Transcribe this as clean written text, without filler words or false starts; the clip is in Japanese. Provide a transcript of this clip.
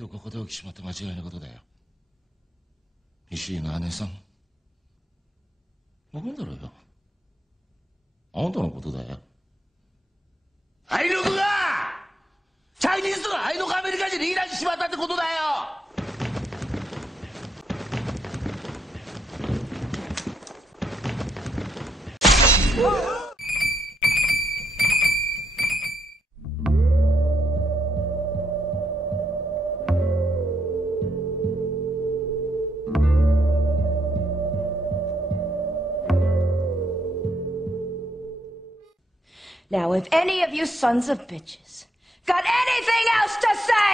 今日ここで起きちまって間違いないことだよ。石井の姉さん。わかんだろうよ。あんたのことだよ。愛の子がチャイニーズとか愛の子アメリカ人に言い出してしまったってことだよ。Now, if any of you sons of bitches got anything else to say,